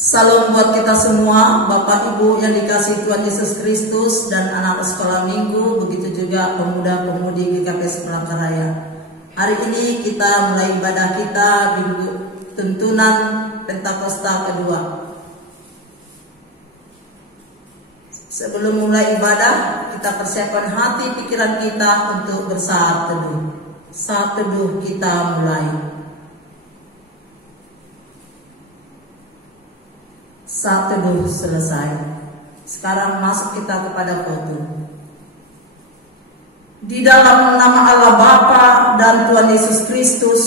Salam buat kita semua, Bapak Ibu yang dikasihi Tuhan Yesus Kristus dan anak sekolah minggu, begitu juga pemuda-pemudi GKPS Palangkaraya. Hari ini kita mulai ibadah kita minggu tuntunan Pentakosta kedua. Sebelum mulai ibadah, kita persiapkan hati pikiran kita untuk bersaat teduh. Saat teduh kita mulai. Saat teduh selesai. Sekarang masuk kita kepada khotbah. Di dalam nama Allah Bapa dan Tuhan Yesus Kristus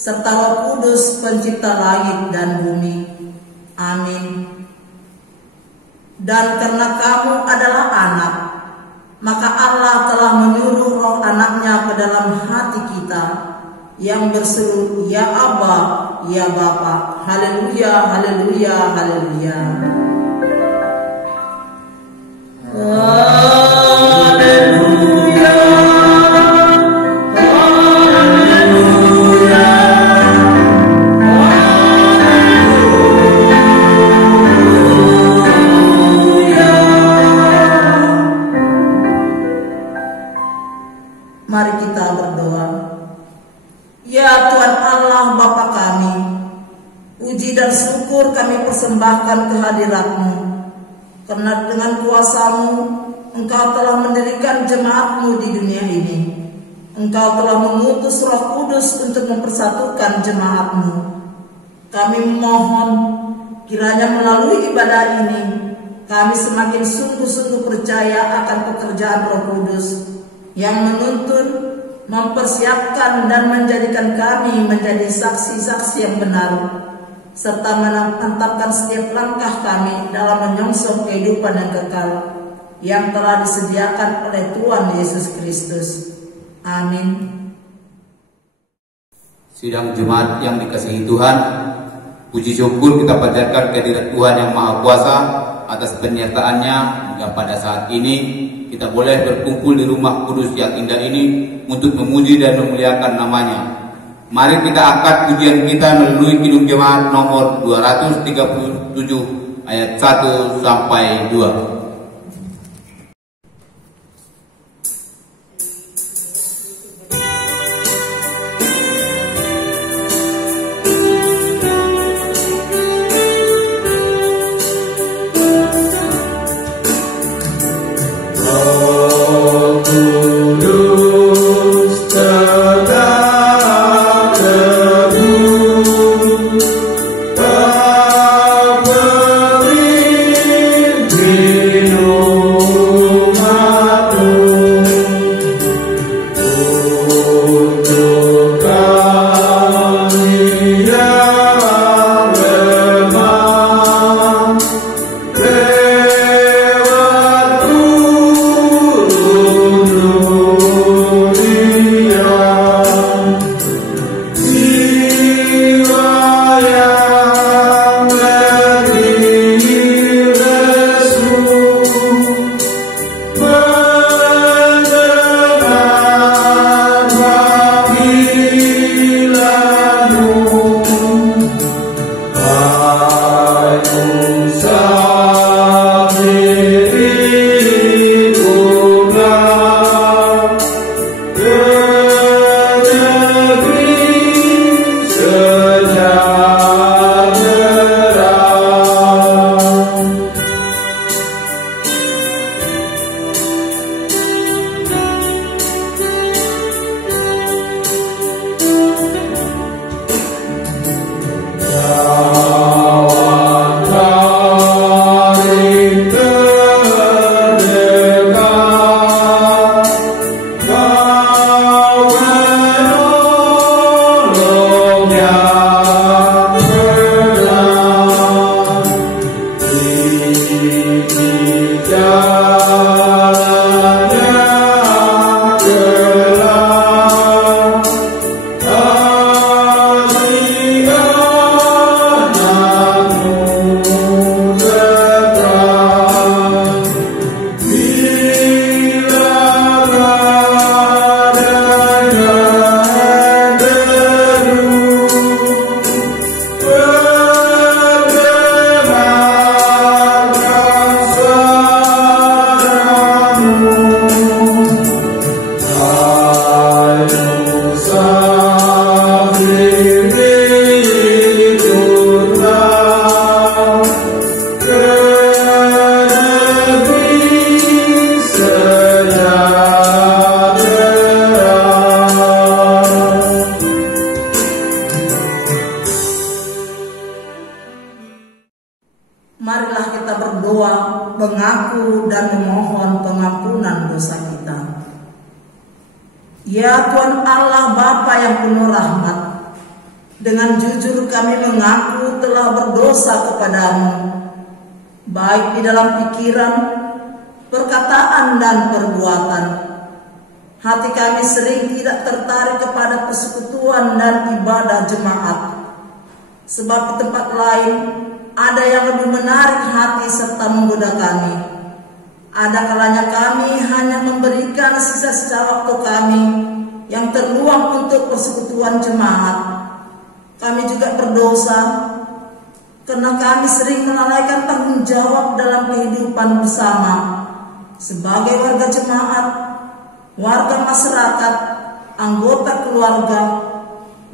serta Roh Kudus pencipta langit dan bumi. Amin. Dan karena kamu adalah anak, maka Allah telah menyuruh roh anaknya ke dalam hati kita yang berseru, ya Abba, ya Bapa. Haleluya, haleluya, haleluya. Haleluya. Haleluya. Haleluya. Mari kita berdoa. Ya Tuhan Allah Bapa kami, puji dan syukur kami persembahkan kehadirat-Mu, karena dengan kuasa-Mu Engkau telah mendirikan jemaat-Mu di dunia ini. Engkau telah mengutus Roh Kudus untuk mempersatukan jemaat-Mu. Kami mohon kiranya melalui ibadah ini kami semakin sungguh-sungguh percaya akan pekerjaan Roh Kudus yang menuntun, mempersiapkan dan menjadikan kami menjadi saksi-saksi yang benar, serta menetapkan setiap langkah kami dalam menyongsong kehidupan yang kekal yang telah disediakan oleh Tuhan Yesus Kristus. Amin. Sidang jemaat yang dikasihi Tuhan, puji syukur kita panjatkan kehadirat Tuhan yang Maha Kuasa atas penyertaannya hingga pada saat ini kita boleh berkumpul di rumah kudus yang indah ini untuk memuji dan memuliakan namanya. Mari kita angkat pujian kita melalui Kidung Jemaat nomor 237 ayat 1 sampai 2. Yeah. Ya Tuhan Allah Bapa yang penuh rahmat, dengan jujur kami mengaku telah berdosa kepadamu, baik di dalam pikiran, perkataan, dan perbuatan. Hati kami sering tidak tertarik kepada persekutuan dan ibadah jemaat, sebab di tempat lain ada yang lebih menarik hati serta menggoda kami. Ada kalanya kami hanya memberikan sisa-sisa waktu kami yang terluang untuk persekutuan jemaat. Kami juga berdosa karena kami sering melalaikan tanggung jawab dalam kehidupan bersama sebagai warga jemaat, warga masyarakat, anggota keluarga,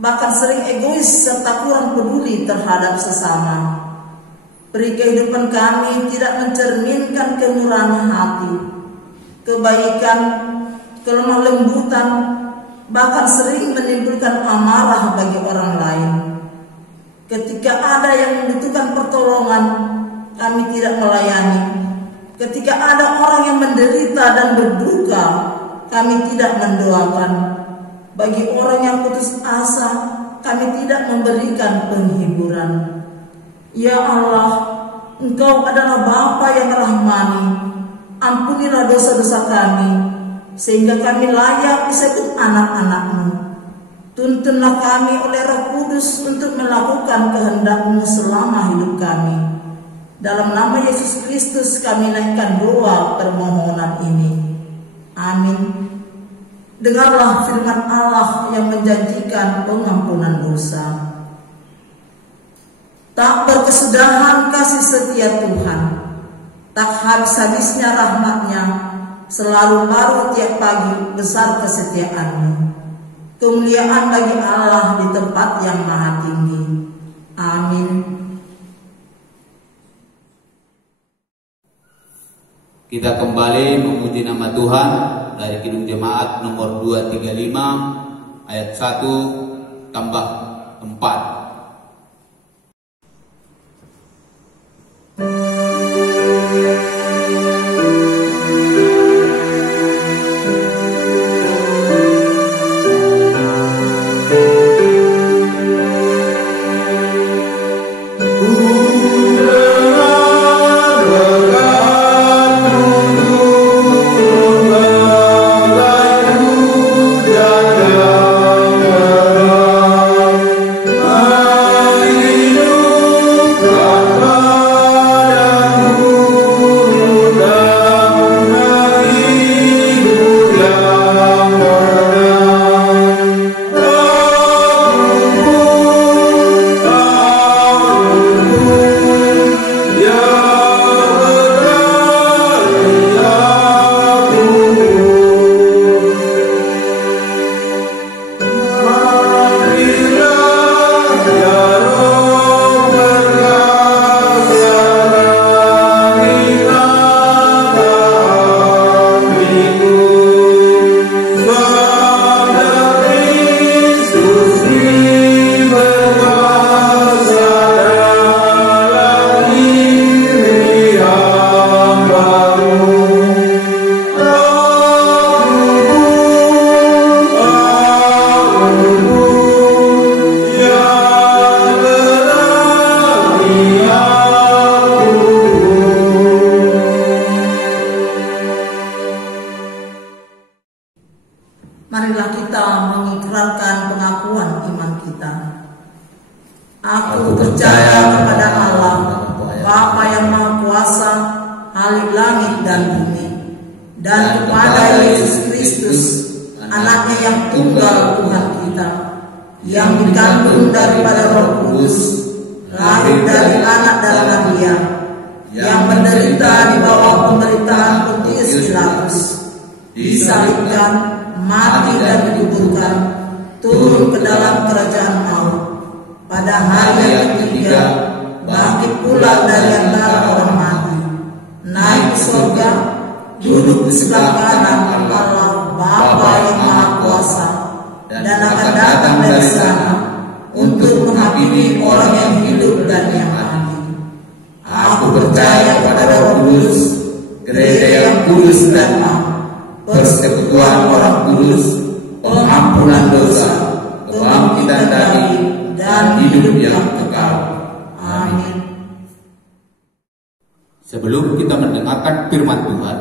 bahkan sering egois serta kurang peduli terhadap sesama. Peri kehidupan kami tidak mencerminkan kemurahan hati, kebaikan, kelemah lembutan, bahkan sering menimbulkan amarah bagi orang lain. Ketika ada yang membutuhkan pertolongan, kami tidak melayani. Ketika ada orang yang menderita dan berduka, kami tidak mendoakan. Bagi orang yang putus asa, kami tidak memberikan penghiburan. Ya Allah, Engkau adalah Bapa yang rahmani. Ampunilah dosa-dosa kami, sehingga kami layak disebut anak-anak-Mu. Tuntunlah kami oleh Roh Kudus untuk melakukan kehendak-Mu selama hidup kami. Dalam nama Yesus Kristus kami naikkan doa permohonan ini. Amin. Dengarlah firman Allah yang menjanjikan pengampunan dosa. Tak berkesudahan kasih setia Tuhan, tak habis-habisnya rahmat-Nya, selalu baru tiap pagi besar kesetiaan-Mu. Kemuliaan bagi Allah di tempat yang maha tinggi. Amin. Kita kembali memuji nama Tuhan dari Kidung Jemaat nomor 235 ayat 1 tambah 4. Marilah kita mengikrarkan pengakuan iman kita. Aku percaya kepada Allah, Bapa yang Maha Kuasa, Halik langit dan bumi, dan kepada Yesus Kristus, Anaknya yang tunggal Tuhan kita, yang dikandung daripada Roh Kudus, lahir dari anak dan Maria, yang menderita di bawah pemerintahan Pontius Pilatus, disalibkan, mati dan dikuburkan, turun ke dalam kerajaan maut. Pada hari yang ketiga, bangkit pula dari antara orang mati, naik ke surga, duduk di sebelah kanan Allah Bapa yang Maha Kuasa, dan akan datang dari sana untuk menghakimi orang yang hidup dan yang mati. Aku percaya kepada Roh Kudus, gereja yang kudus dan am, persekutuan orang kudus, mendengarkan firman Tuhan.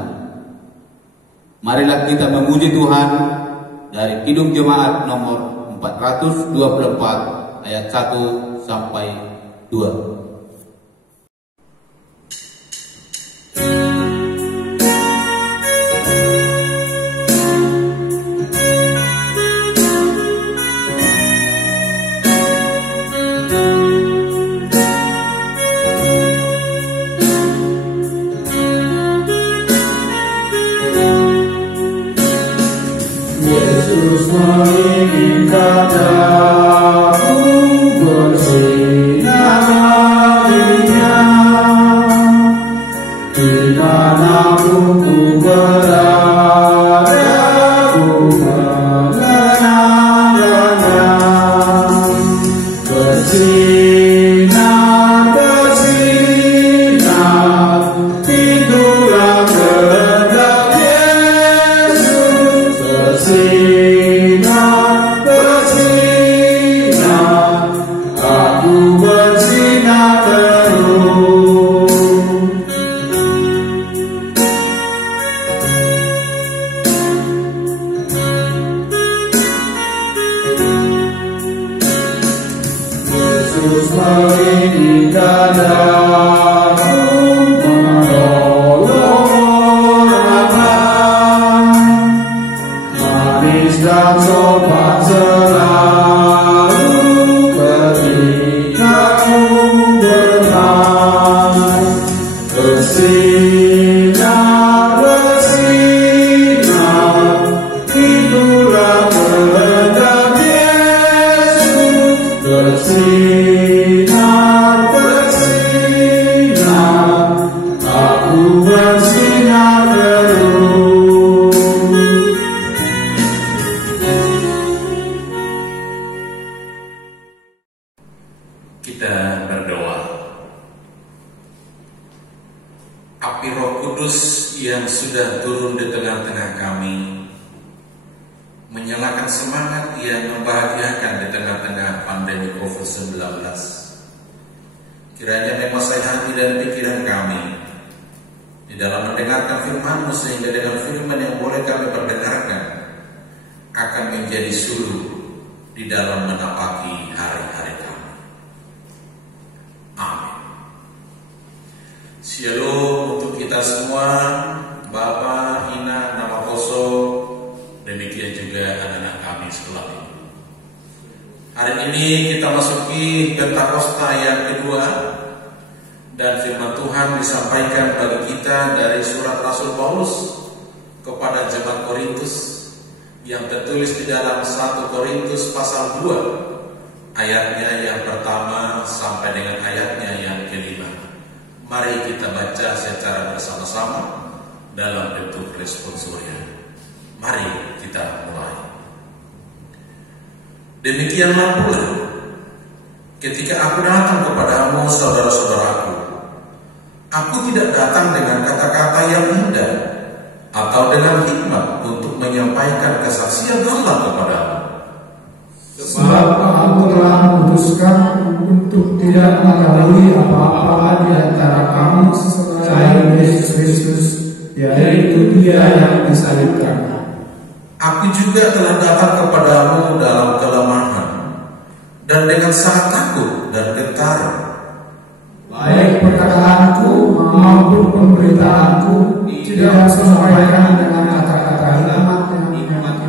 Marilah kita memuji Tuhan dari Kidung Jemaat nomor 424 ayat 1 sampai 2. Yesus menginginkan aku bersinar harinya, dimanapun ku berada, ku mengenangnya. Bersinar, bersinar, tidurlah kehendak Yesus. Bersinar, bersinar, aku bersinar terus. Yesus menginginkan aku menolong orang lain, manis dan sopan selalu ketika ku bermain. Bersinar, bersinar, tidurlah kehendak Yesus. Bersinar, bersinar, aku bersinar terus. Kita berdoa. Api Roh Kudus yang sudah turun di tengah-tengah kami, menyalakan semangat yang membahagiakan di tengah-tengah pandemi COVID-19. Kiranya menguasai hati dan pikiran kami di dalam mendengarkan firman-Mu, sehingga dengan firman yang boleh kami perdengarkan akan menjadi suluh di dalam menapaki hari-hari kami. Amin. Shalom untuk kita semua, Bapak, Ina, Nama Koso, demikian juga anak-anak kami sekolah ini. Hari ini kita masuki Pentakosta yang kedua, dan firman Tuhan disampaikan bagi kita dari surat Rasul Paulus kepada jemaat Korintus yang tertulis di dalam 1 Korintus pasal 2 ayatnya yang pertama sampai dengan ayatnya yang kelima. Mari kita baca secara bersama-sama dalam bentuk responsorial. Mari kita mulai. Demikianlah pula ketika aku datang kepadamu, saudara-saudaraku, aku tidak datang dengan kata-kata yang indah atau dengan hikmat untuk menyampaikan kesaksian Allah kepadamu. Sebab aku telah memutuskan untuk tidak mengetahui apa-apa di antara kamu selain Yesus Kristus, yaitu Dia yang disalibkan. Aku juga telah datang kepadamu dalam kelemahan dan dengan sangat takut dan gentar. Baik perkataanku maupun pemberitaanku tidak disampaikan dengan kata-kata hikmat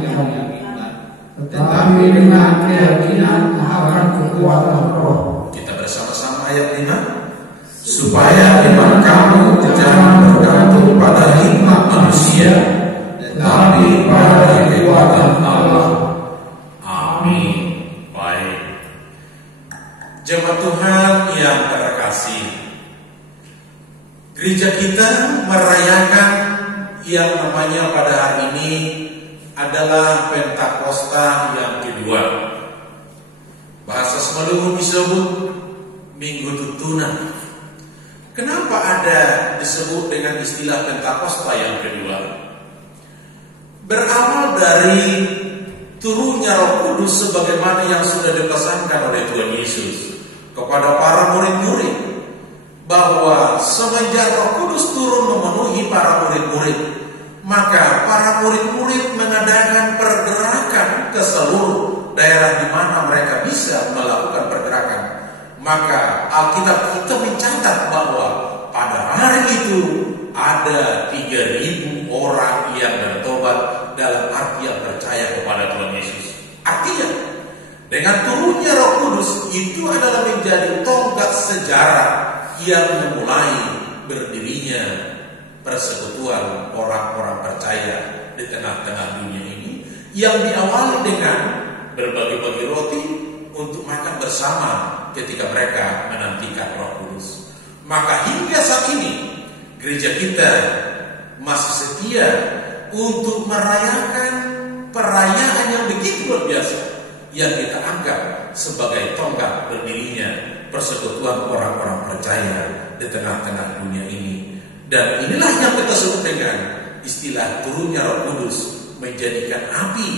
yang menyakitkan, tetapi dengan keyakinan akan kekuatan Roh. Kita bersama-sama ayat 5. Supaya iman kamu jangan bergantung pada hikmat manusia, tetapi pada kekuatan Allah. Amin. Baik. Jemaat Tuhan yang terkasih, gereja kita merayakan yang namanya pada hari ini adalah Pentakosta yang kedua. Bahasa Semeluhur disebut Minggu Tuntunan. Kenapa ada disebut dengan istilah Pentakosta yang kedua? Berawal dari turunnya Roh Kudus sebagaimana yang sudah dipesankan oleh Tuhan Yesus kepada para murid-murid bahwa semenjak Roh Kudus turun memenuhi para murid-murid, maka para murid-murid mengadakan pergerakan ke seluruh daerah di mana mereka bisa melakukan pergerakan. Maka Alkitab kita mencatat bahwa pada hari itu ada 3.000 orang yang bertobat, dalam arti yang percaya kepada Tuhan Yesus. Artinya, dengan turunnya Roh Kudus itu adalah menjadi tonggak sejarah yang memulai berdirinya persekutuan orang-orang percaya di tengah-tengah dunia ini, yang diawali dengan berbagi-bagi roti untuk makan bersama ketika mereka menantikan Roh Kudus. Maka hingga saat ini gereja kita masih setia untuk merayakan perayaan yang begitu luar biasa, yang kita anggap sebagai tonggak berdirinya persekutuan orang-orang percaya di tengah-tengah dunia ini. Dan inilah yang kita sebut dengan istilah turunnya Roh Kudus, menjadikan api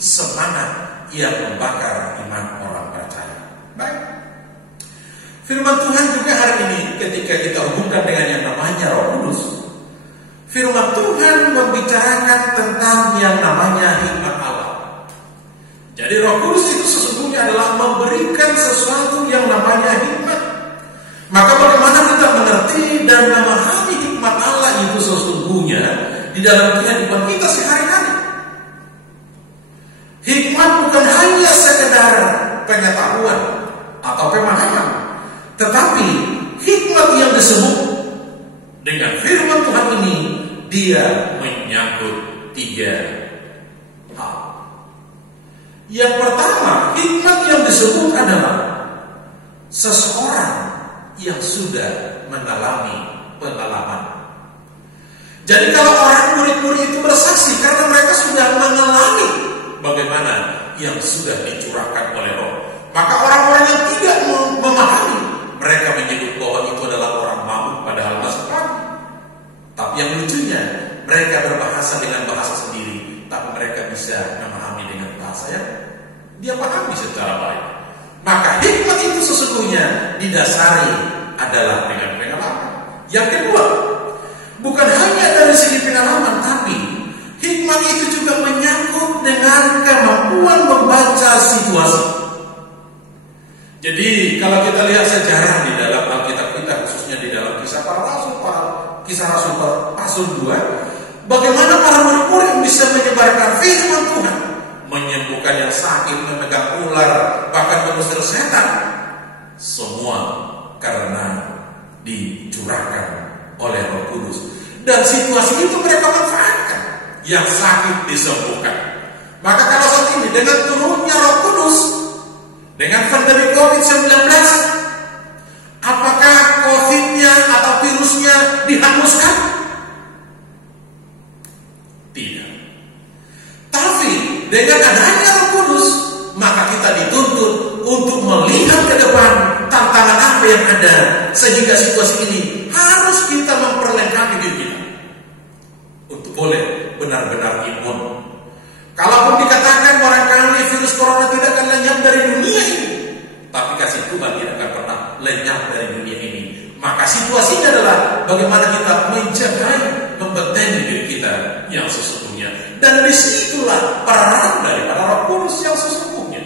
semangat yang membakar iman orang percaya. Baik, firman Tuhan juga hari ini ketika kita hubungkan dengan yang namanya Roh Kudus, firman Tuhan membicarakan tentang yang namanya hikmat Allah. Jadi Roh Kudus itu sesungguhnya adalah memberikan sesuatu yang namanya hikmat. Maka bagaimana kita mengerti dan memahami hikmat Allah itu sesungguhnya di dalam kehidupan kita sehari-hari? Hikmat bukan hanya sekedar pengetahuan atau pemahaman, tetapi hikmat yang disebut dengan firman Tuhan ini, dia menyangkut 3 hal. Yang pertama, hikmat yang disebut adalah seseorang yang sudah mengalami pengalaman. Jadi kalau orang murid-murid itu bersaksi karena mereka sudah mengalami bagaimana yang sudah dicurahkan oleh Roh, maka orang-orang yang tidak memahami, mereka menyebut bahwa itu adalah orang mabuk padahal masih pagi. Tapi yang lucunya, mereka berbahasa dengan bahasa sendiri, tapi mereka bisa memahami dengan bahasa yang dia pahami secara baik. Maka hikmat itu sesungguhnya didasari adalah dengan pengalaman. Yang kedua, bukan hanya dari segi pengalaman, tapi hikmat itu juga menyangkut dengan kemampuan membaca situasi. Jadi kalau kita lihat sejarah di dalam Alkitab kita, khususnya di dalam kisah para rasul, kisah rasul 2, bagaimana para murid-murid bisa menyebarkan firman Tuhan, menyembuhkan yang sakit, memegang ular, bahkan mengusir setan, semua karena dicurahkan oleh Roh Kudus. Dan situasi itu mereka manfaatkan, yang sakit disembuhkan. Maka kalau saat ini dengan turunnya Roh Kudus, dengan pandemi COVID-19, apakah COVID-nya atau virusnya dihanguskan? Tidak. Tapi dengan adanya Roh Kudus, maka kita dituntut untuk melihat ke depan tantangan apa yang ada, sehingga situasi ini harus kita memperlengkapi diri kita untuk boleh benar-benar imun. Kalaupun dikatakan barangkali virus corona tidak akan lenyap dari dunia ini, tapi kasih Tuhan tidak akan pernah lenyap dari dunia ini. Maka situasinya adalah bagaimana kita menjaga, membentengi diri kita yang sesungguhnya. Dan disitulah peran daripada Roh Kudus yang sesungguhnya.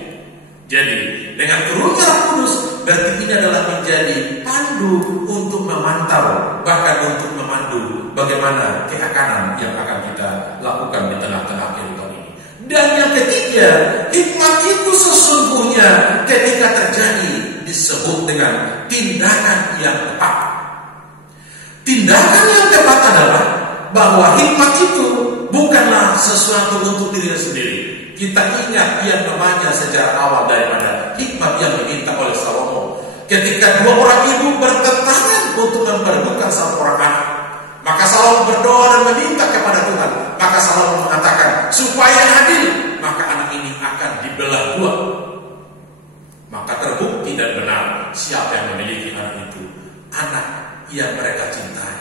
Jadi dengan turunnya Roh Kudus, berarti ini adalah menjadi pandu untuk memantau, bahkan untuk memandu bagaimana keakanan yang akan kita lakukan di tengah-tengah kehidupan ini. Dan yang ketiga, hikmat itu sesungguhnya ketika terjadi disebut dengan tindakan yang tepat. Tindakan yang tepat adalah bahwa hikmat itu bukanlah sesuatu untuk diri sendiri. Kita ingat yang namanya sejarah awal daripada hikmat yang diminta oleh Salomo. Ketika 2 orang ibu bertentangan untuk mempertemukan satu orang anak, maka Salomo berdoa dan meminta kepada Tuhan. Maka Salomo mengatakan, supaya adil, maka anak ini akan dibelah 2. Maka terbukti dan benar siapa yang memiliki anak itu, anak yang mereka cintai.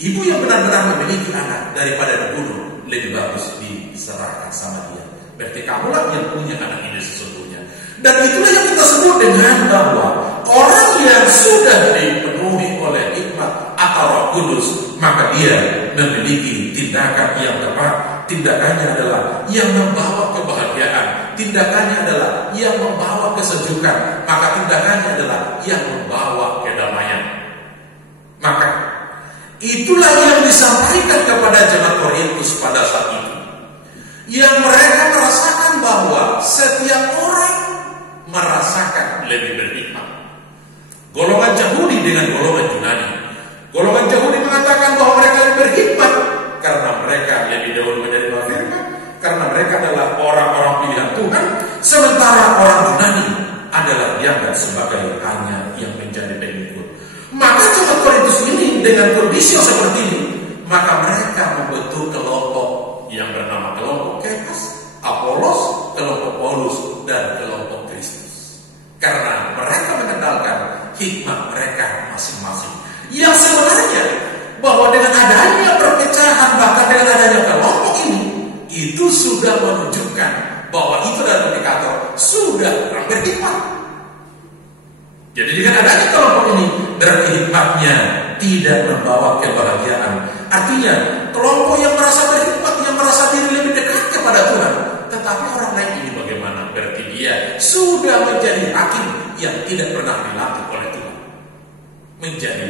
Ibu yang benar-benar memiliki anak daripada dibunuh, lebih bagus diserahkan sama dia. Berarti kamulah yang punya anak ini sesungguhnya. Dan itulah yang kita sebut dengan bahwa orang yang sudah dipenuhi oleh hikmat atau Roh Kudus, maka dia memiliki tindakan yang tepat. Tindakannya adalah yang membawa kebahagiaan, tindakannya adalah yang membawa kesejukan, maka tindakannya adalah yang membawa kedamaian. Maka itulah yang disampaikan kepada jemaat Korintus pada saat itu, yang mereka merasakan bahwa setiap orang merasakan lebih berhikmat. Golongan Yahudi dengan golongan Yunani. Golongan Yahudi mengatakan bahwa mereka lebih berhikmat karena mereka lebih dahulu menjadi firman, karena mereka adalah orang-orang pilihan Tuhan, sementara orang Yunani adalah dianggap sebagai hanya yang menjadi pengikut. Maka jemaat Korintus ini dengan kondisi yang seperti ini, maka mereka membentuk kelompok yang bernama kelompok Kefas, Apolos, kelompok Paulus, dan kelompok Kristus. Karena mereka mengandalkan hikmat mereka masing-masing. Yang sebenarnya bahwa dengan adanya perpecahan, bahkan dengan adanya kelompok ini, itu sudah menunjukkan bahwa itu adalah indikator sudah kurang berhikmat. Jadi dengan adanya kelompok ini, berarti hikmatnya tidak membawa kebahagiaan. Artinya kelompok yang merasa berhikmat, yang merasa diri lebih dekat kepada Tuhan, tetapi orang lain ini bagaimana? Berarti dia sudah menjadi hakim yang tidak pernah dilatih oleh Tuhan, menjadi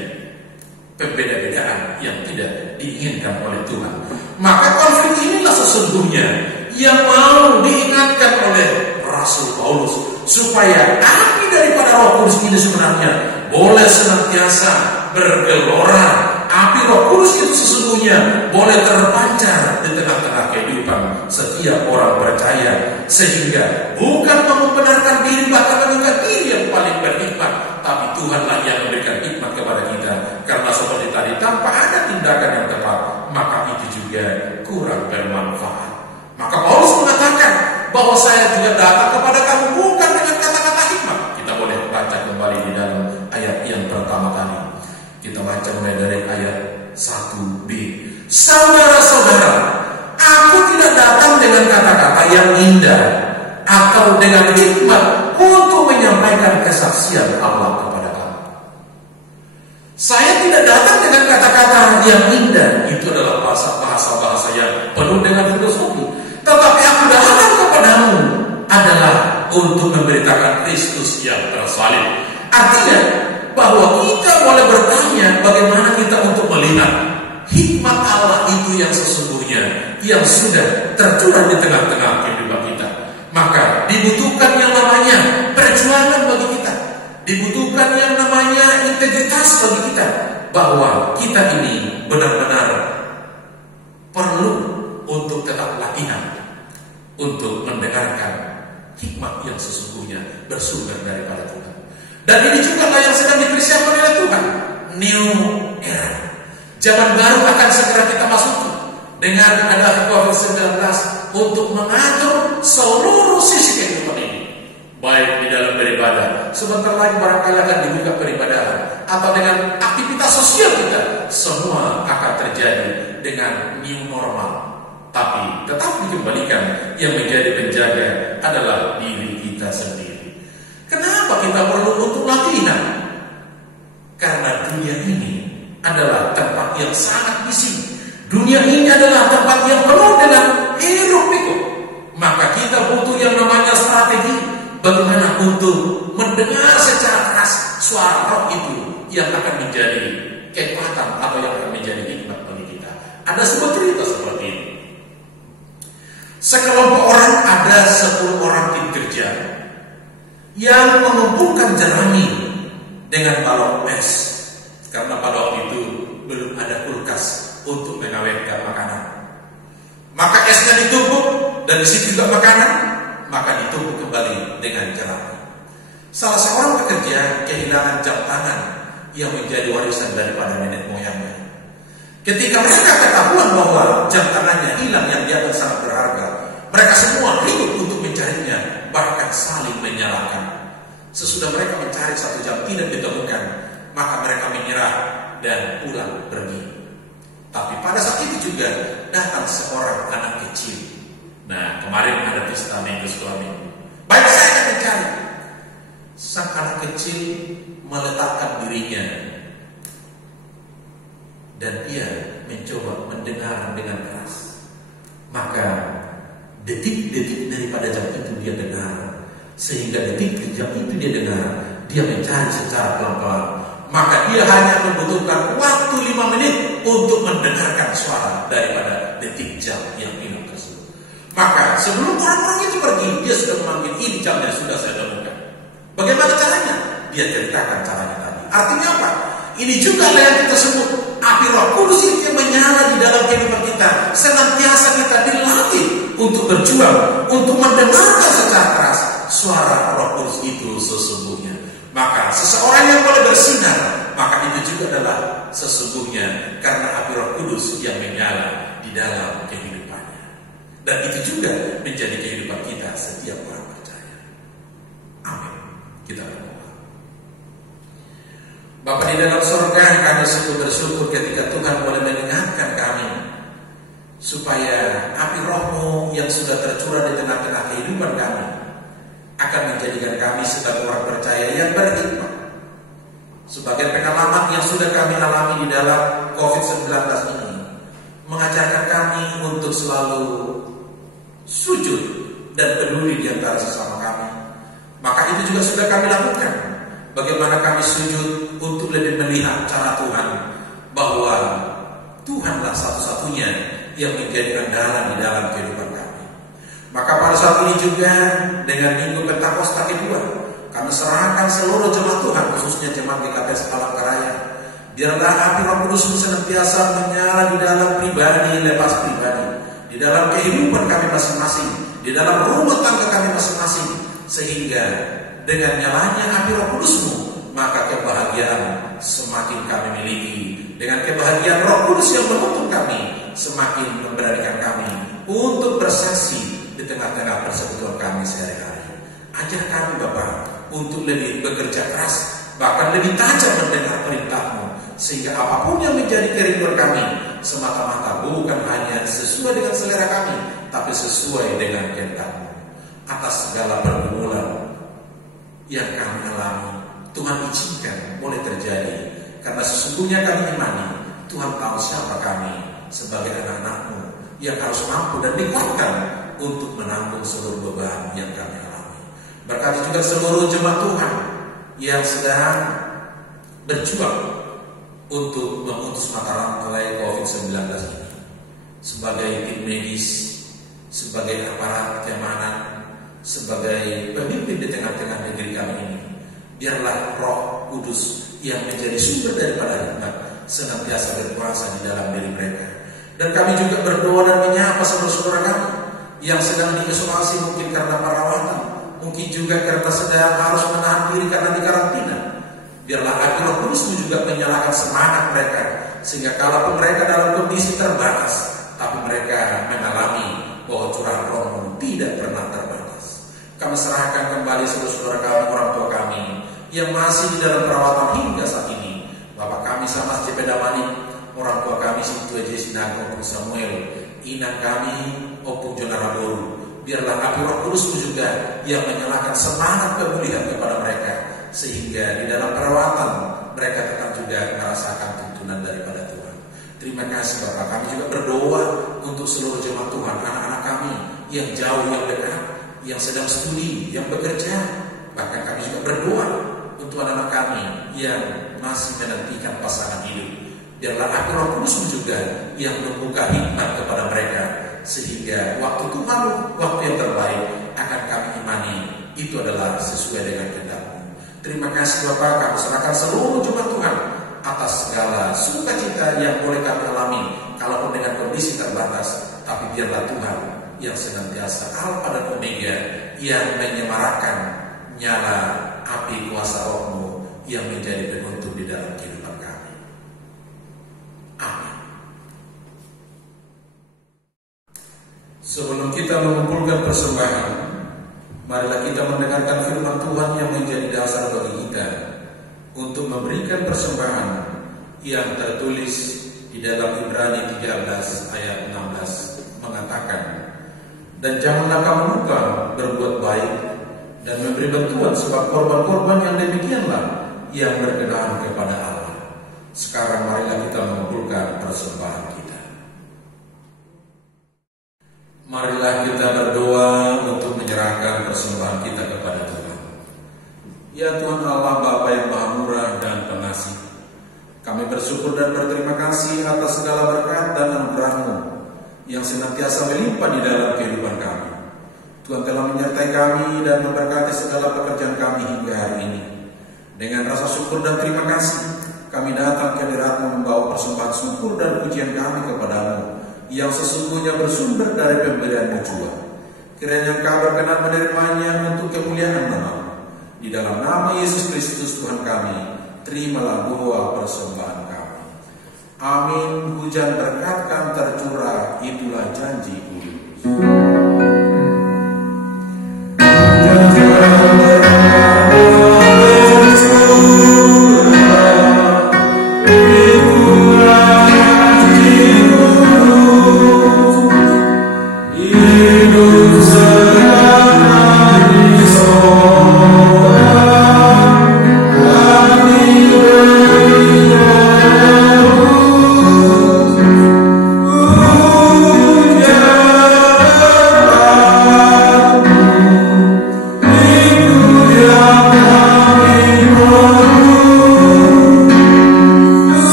pembeda-bedaan yang tidak diinginkan oleh Tuhan. Maka konflik inilah sesungguhnya yang mau diingatkan oleh Rasul Paulus, supaya api daripada Roh Kudus ini sebenarnya boleh senantiasa bergelora. Api Roh Kudus itu sesungguhnya boleh terpancar di tengah-tengah kehidupan setiap orang percaya, sehingga bukan membenarkan diri bahkan menganggap diri yang paling berhikmat, tapi Tuhanlah yang memberikan hikmat kepada kita. Karena seperti tadi, tanpa ada tindakan yang tepat, maka itu juga kurang bermanfaat. Maka Paulus mengatakan bahwa saya juga datang kepada kamu bukan dengan kata-kata hikmat. Kita boleh baca kembali di dalam ayat yang pertama kali. Kita baca mulai dari ayat 1b. Saudara-saudara, aku tidak datang dengan kata-kata yang indah atau dengan hikmat untuk menyampaikan kesaksian Allah kepada kamu. Saya tidak datang dengan kata-kata yang indah, itu adalah bahasa-bahasa yang penuh dengan filosofi. Tetapi aku datang kepadamu adalah untuk memberitakan Kristus yang tersalib. Artinya bahwa kita boleh bertanya bagaimana kita untuk melihat hikmat Allah itu yang sesungguhnya, yang sudah tercurah di tengah-tengah kehidupan kita. Maka dibutuhkan yang namanya perjuangan bagi kita, dibutuhkan yang namanya integritas bagi kita, bahwa kita ini benar-benar perlu untuk tetap latihan untuk mendengarkan hikmat yang sesungguhnya bersumber daripada Tuhan. Dan ini juga yang sedang dipersiapkan oleh Tuhan, new era. Zaman baru akan segera kita masuki dengan ada COVID-19 untuk mengatur seluruh sisi kehidupan ini, baik di dalam beribadah. Sebentar lagi barangkali akan dibuka peribadahan, atau dengan aktivitas sosial kita, semua akan terjadi dengan new normal. Tapi tetap dikembalikan, yang menjadi penjaga adalah diri kita sendiri. Kenapa kita perlu untuk latihan? Karena dunia ini adalah tempat yang sangat bising. Dunia ini adalah tempat yang penuh dengan hiruk-pikuk. Maka kita butuh yang namanya strategi, bagaimana untuk mendengar secara keras suara roh itu yang akan menjadi kekuatan atau yang akan menjadi hikmat bagi kita. Ada sebuah cerita seperti ini. Sekelompok orang, ada 10 orang tim kerja yang mengumpulkan jerami dengan balok es, karena pada waktu itu belum ada kulkas untuk mengawetkan makanan. Maka esnya ditumpuk dan di situ juga makanan, maka ditumpuk kembali dengan jerami. Salah seorang pekerja kehilangan jam tangan yang menjadi warisan daripada nenek moyangnya. Ketika mereka ketahuan bahwa jam tangannya hilang yang dianggap sangat berharga, mereka semua ribut untuk mencarinya, bahkan saling menyalahkan. Sesudah mereka mencari 1 jam tidak ditemukan, maka mereka menyerah dan pulang pergi. Tapi pada saat itu juga datang seorang anak kecil. Nah, kemarin ada pesta minggu setelah minggu. Baik, saya akan mencari. Sang anak kecil meletakkan dia dengar. Sehingga detik jam itu dia dengar, dia mencari secara pelan-pelan. Maka dia hanya membutuhkan waktu 5 menit untuk mendengarkan suara daripada detik jam yang hilang tersebut. Maka sebelum orang-orang itu pergi, dia sudah memanggil, ini jamnya sudah saya temukan. Bagaimana caranya? Dia ceritakan caranya tadi. Artinya apa? Ini juga yang kita sebut api Roh Kudus yang menyala di dalam kehidupan kita. Senantiasa kita dilatih untuk berjuang, untuk mendengarkan secara keras suara Roh Kudus itu sesungguhnya. Maka seseorang yang boleh bersinar, maka itu juga adalah sesungguhnya karena api Roh Kudus yang menyala di dalam kehidupannya. Dan itu juga menjadi kehidupan kita setiap orang percaya. Amin. Kita berdoa. Bapa di dalam surga, kami sungguh bersyukur ketika Tuhan boleh mengingatkan kami supaya api Roh-Mu yang sudah tercurah di tengah-tengah kehidupan kami akan menjadikan kami sebagai orang percaya yang berhikmat. Sebagai pengalaman yang sudah kami alami di dalam COVID-19 ini, mengajarkan kami untuk selalu sujud dan peduli di antara sesama kami. Maka itu juga sudah kami lakukan. Bagaimana kami sujud untuk lebih melihat cara Tuhan, bahwa Tuhanlah satu-satunya yang menjadi andalan di dalam kehidupan kami. Maka pada saat ini juga dengan Minggu Pentakosta kedua, kami serahkan seluruh jemaat Tuhan, khususnya jemaat GKP Palangkaraya. Biarlah api Roh Kudus senantiasa menyala di dalam pribadi lepas pribadi, di dalam kehidupan kami masing-masing, di dalam rumah tangga kami masing-masing, sehingga dengan nyalanya api Roh Kudus-Mu, maka kebahagiaan semakin kami miliki. Dengan kebahagiaan Roh Kudus yang menuntun kami, semakin memberanikan kami untuk bersaksi di tengah-tengah persekutuan kami sehari-hari. Ajar kami Bapa untuk lebih bekerja keras, bahkan lebih tajam mendengar perintah-Mu, sehingga apapun yang menjadi kerinduan kami semata-mata bukan hanya sesuai dengan selera kami, tapi sesuai dengan kehendak-Mu. Atas segala pergumulan yang kami alami, Tuhan izinkan boleh terjadi, karena sesungguhnya kami imani Tuhan tahu siapa kami sebagai anak-anak-Mu yang harus mampu dan dikuatkan untuk menanggung seluruh beban yang kami alami. Berkati juga seluruh jemaat Tuhan yang sedang berjuang untuk memutus mata rantai COVID-19 ini, sebagai tim medis, sebagai aparat keamanan, sebagai pemimpin di tengah-tengah negeri kami ini. Biarlah Roh Kudus yang menjadi sumber daripada hikmat senantiasa berkuasa di dalam diri mereka. Dan kami juga berdoa dan menyapa saudara-saudara kami yang sedang diisolasi, mungkin karena perawatan, mungkin juga karena sedang harus menahan diri karena dikarantina. Biarlah api Roh Kudus juga menyalakan semangat mereka, sehingga kalaupun mereka dalam kondisi terbatas, tapi mereka mengalami bahwa curahan Roh-Mu tidak pernah terbatas. Kami serahkan kembali saudara-saudara kami, orang tua kami yang masih di dalam perawatan hingga saat ini. Bapak kami sama Cepedamani, orang tua kami Sintu Eji Sinako, Samuel, inang kami Opung Jonaraboru. Biarlah api Roh Kudus juga yang menyalakan semangat pemulihan kepada mereka, sehingga di dalam perawatan mereka tetap juga merasakan tuntunan daripada Tuhan. Terima kasih Bapak. Kami juga berdoa untuk seluruh jemaat Tuhan, anak-anak kami yang jauh, yang dekat, yang sedang studi, yang bekerja. Bahkan kami juga berdoa untuk anak-anak kami yang masih menantikan pasangan hidup. Biarlah api Roh Kudus juga yang membuka hikmat kepada mereka, sehingga waktu Tuhan, waktu yang terbaik akan kami imani itu adalah sesuai dengan kehendak-Mu. Terima kasih Bapak. Kami serahkan seluruh jemaat Tuhan atas segala sukacita yang boleh kami alami, kalaupun dengan kondisi terbatas, tapi biarlah Tuhan yang senantiasa Alfa dan Omega yang menyemarakkan nyala api kuasa Roh-Mu yang menjadi penuntun di dalam kehidupan kami. Amin. Sebelum kita mengumpulkan persembahan, marilah kita mendengarkan firman Tuhan yang menjadi dasar bagi kita untuk memberikan persembahan yang tertulis di dalam Ibrani 13 ayat 16 mengatakan, dan janganlah kamu lupa berbuat baik dan memberi bantuan, sebab korban-korban yang demikianlah yang berkenan kepada Allah. Sekarang marilah kita mengumpulkan persembahan kita. Marilah kita berdoa untuk menyerahkan menyerahkan persembahan kita kepada Tuhan. Ya Tuhan Allah Bapa yang Maha Murah dan Pengasih, kami bersyukur dan berterima kasih atas segala berkat dan anugerah-Mu yang senantiasa melimpah di dalam kehidupan kami. Tuhan telah menyertai kami dan memberkati segala pekerjaan kami hingga hari ini. Dengan rasa syukur dan terima kasih, kami datang ke hadirat-Mu membawa persembahan syukur dan pujian kami kepada-Mu yang sesungguhnya bersumber dari pemberian-Mu jua. Kiranya Engkau berkenan menerimanya untuk kemuliaan nama-Mu. Di dalam nama Yesus Kristus Tuhan kami, terimalah doa persembahan kami. Amin. Hujan berkat kan tercurah, itulah janji Kudus.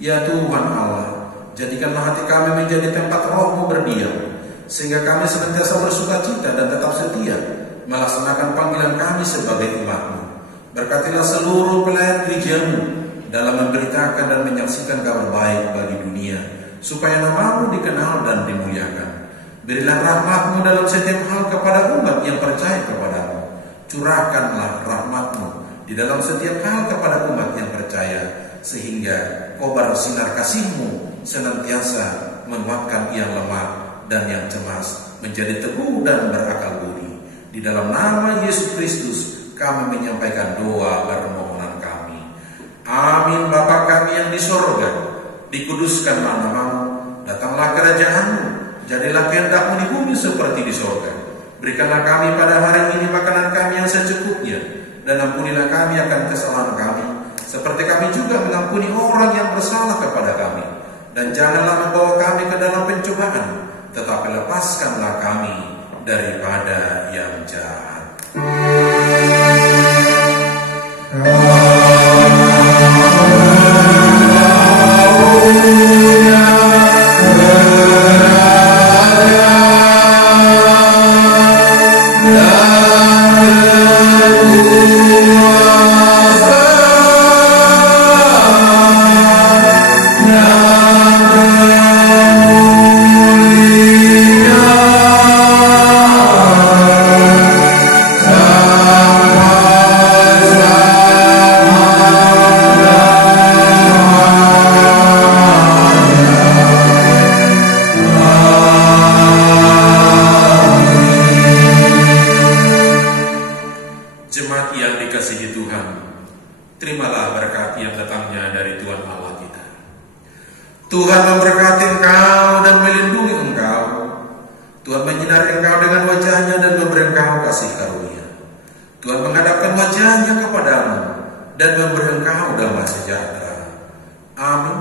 Ya Tuhan Allah, jadikanlah hati kami menjadi tempat Roh-Mu berdiam, sehingga kami senantiasa bersuka cita dan tetap setia melaksanakan panggilan kami sebagai umat-Mu. Berkatilah seluruh pelayan gereja-Mu dalam memberitakan dan menyaksikan kabar baik bagi dunia, supaya nama-Mu dikenal dan dimuliakan. Berilah rahmat-Mu dalam setiap hal kepada umat yang percaya kepada-Mu. Curahkanlah rahmat-Mu di dalam setiap hal kepada umat yang percaya, sehingga kobar sinar kasih-Mu senantiasa menguatkan yang lemah dan yang cemas menjadi teguh dan berakal budi. Di dalam nama Yesus Kristus kami menyampaikan doa permohonan kami. Amin. Bapa kami yang di sorga, dikuduskanlah nama-Mu, datanglah kerajaan-Mu, jadilah kehendak-Mu di bumi seperti di sorga. Berikanlah kami pada hari ini makanan kami yang secukupnya, dan ampunilah kami akan kesalahan kami, seperti kami juga mengampuni orang yang bersalah kepada kami. Dan janganlah membawa kami ke dalam pencobaan, tetapi lepaskanlah kami daripada yang jahat. Tuhan memberkati engkau dan melindungi engkau. Tuhan menyinari engkau dengan wajah-Nya dan memberi engkau kasih karunia. Tuhan menghadapkan wajah-Nya kepadamu dan memberi engkau damai sejahtera. Amin.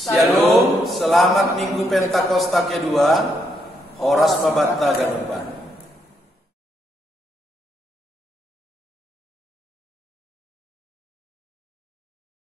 Shalom, selamat Minggu Pentakosta kedua, Horas Mabata Ganuban.